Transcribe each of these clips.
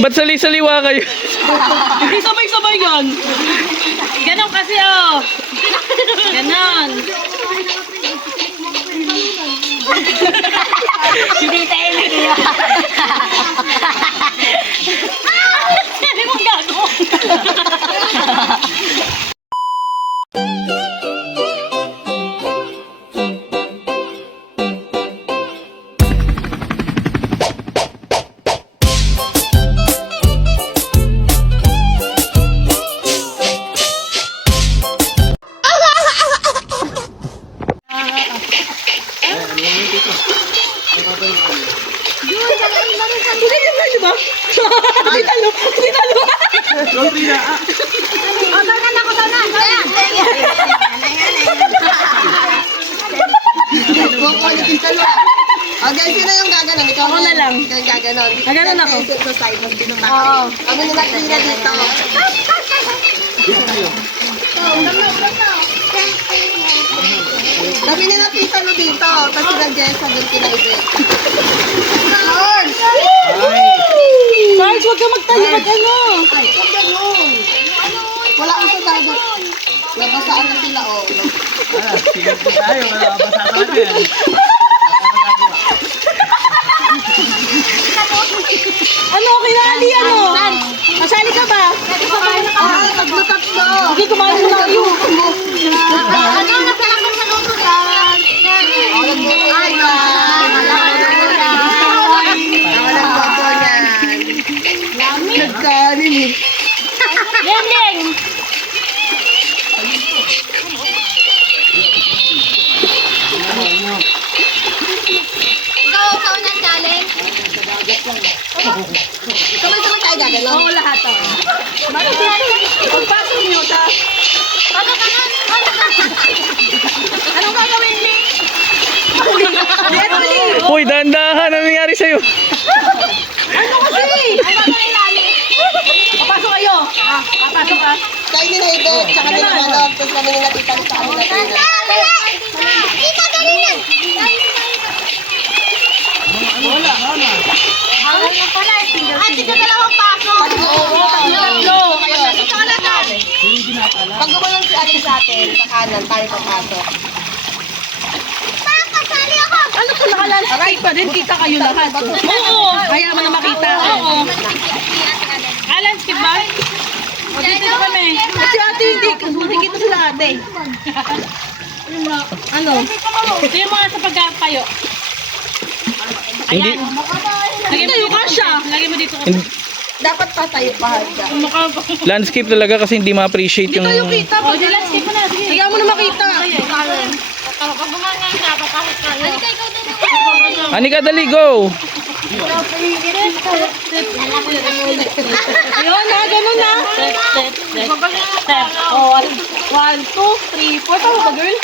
Ba't sali-saliwa kayo? Hindi sabay-sabay yan. Ganon kasi oh. Ganon. Hindi tayo nag-iyo. Hindi mo gago. Okay, sino yung gaganon? Ikaw Ako na lang. Ikaw yung gaganon. Gaganon ako. Sa side, mas binunta kayo. Kami nila tira dito. Kami nila tita no dito. Tapos sila Jessa doon kina Ibet. Charles, huwag ka magtayo mag-ano. Ay, huwag ganun. Wala ko sa dagat. Nabasaan na sila, oh. Sige po tayo, wala ka pa sa akin. Ano, kinali ano? Masali ka ba? Tatlo-tatlo. Hindi, kumain na kayo. Ano, nasalaman sa luto yan? Ay, nagkanin eh. Leng! Ikaw na challenge? Sabay-sabay tayo gagalaw. Oo, lahat oh. Bakit pagpasok niyo ta? Paano ka nun? Anong gagawin, Lee? Yes, Lee! Uy, dahan-dahan. Ano nangyari sa'yo? Ano kasi? Ano gagawin, Lali? Papasok kayo. Papasok ka. Kayo ni Naibet, tsaka ni Manok, tapos kami nila tita sa amin na tira. Tita, galing yan! Wala na pala, at ito dalawang pasok. Tatlo. Ito na tayo. Pag gumanon si Aling sa atin, sa kanan, tayo papasok. Pasali ako! Ano to, nakalandscape pa din. Kita kayo lahat. Oo. Kaya mo na makita. Oo. Landscape ba? O, dito na kami. Kasi ate, hindi kita sila ate. Ano? Ito yung mga sa pagkapayo. Hindi. Lagay mo dito siya. Lagay mo dito. Dapat patayo pa handa. Landscape talaga kasi hindi ma-appreciate yung... Kita po. Di landscape mo na. Kaya mo na makita. Pag gumangan ka, papasok tayo. Halika, ikaw din. Anika, dali, go! Ayun na, ganun na. Step. Oh, 1, 2, 3, 4. Tama ba, girl?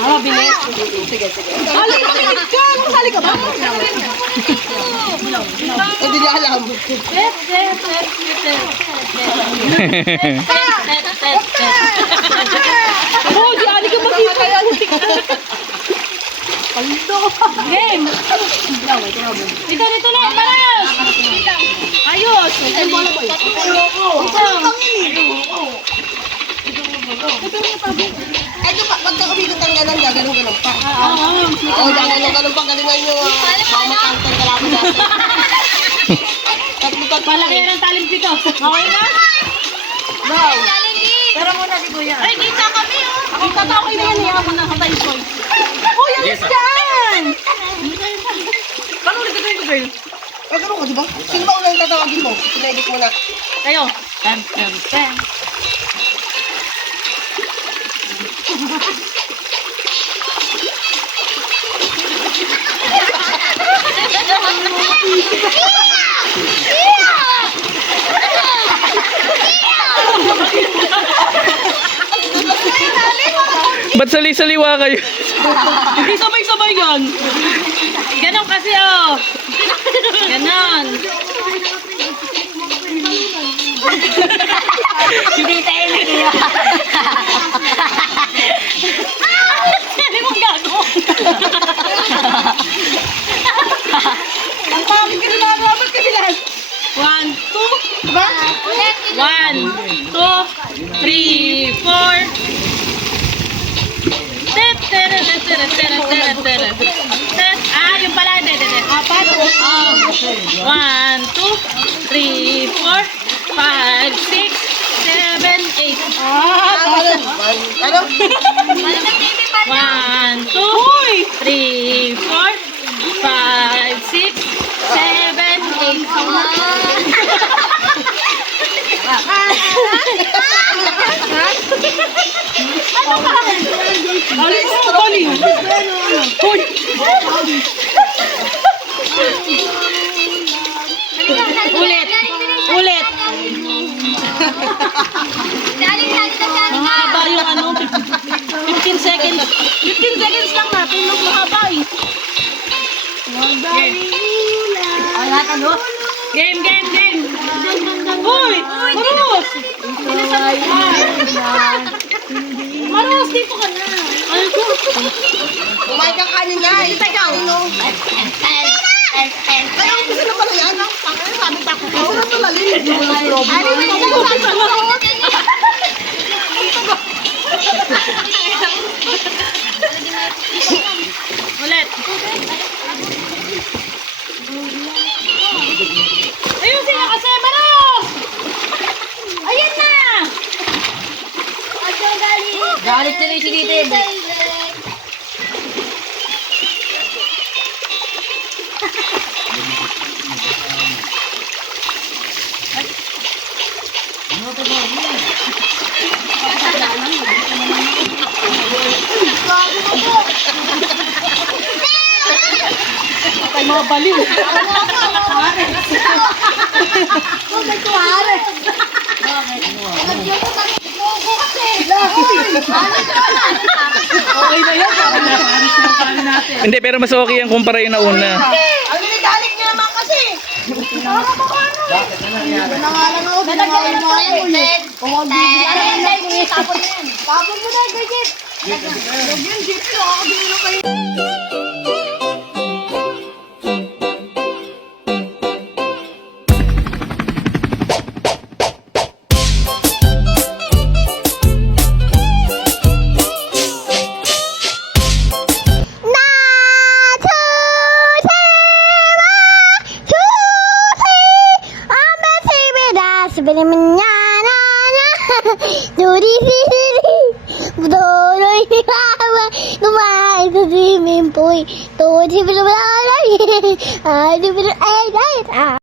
Ah, bilis. Sige, sige. Ali, makinig ka. Makasali ka ba? Hindi niya alam. Oh, di ali ka makita. Game. Dito na. Paras. Ayos. Ay, wala ba yun? Ay, di ba, pagka umikot ang ganon, gaganon pa. Oo, gaganon pa, galingan nyo. Baka makantang kalaman natin. Tatlo-tatlo. Malaki yan ang talent dito. Okay na? Wow. Pero muna si Kuya. Ay, kita kami oh. Kita pa ako yan. Iyan mo na sa time point. Oh, yan is dyan! Paano ulit ito yung girl? Ay, ganun ka, di ba? Sino ba unang tatawagin mo? Sinedit mo na. Kayo. Ten. Ba't sali-saliwa kayo? Hindi sabay-sabay yan. Ganon kasi oh. Ganon. Hindi tayo nag-iyo. Hindi mo gago. 1, 2, 3, 4. Yung pala. Apat. 1, 2, 3, 4, 5, 6, 7, 8. Ano? 1, 2, 3, 4, 5, 6, 7, 8. Ulit. Mahaba yung ano, 15 seconds. 15 seconds lang natin, mas mahaba eh. Game. Uy! Maros! Maros, dito ka na. Ay ko. Kumain ka kanin nga. Ito kanin no. Kaya umpisa na pala yan. Sabi pa ko. Ako na pala rin. Ulit. Ayusin na kasi, Maros! Ayan na! Galit na rin si Dito. Ay, mga baliw. Okay na yan. Hindi, pero mas okay yan kumpara yung nauna. Ang niligalig niyo naman kasi. Bakit? Ano nangyari? Tapon mo na, Bridget. Huwag yan, Jeep. Nakakabili na kayo. Sebenarnya mañana Duri siri Budoro ini lama Numai itu swimming pool Tuh di belum lagi Aduh belum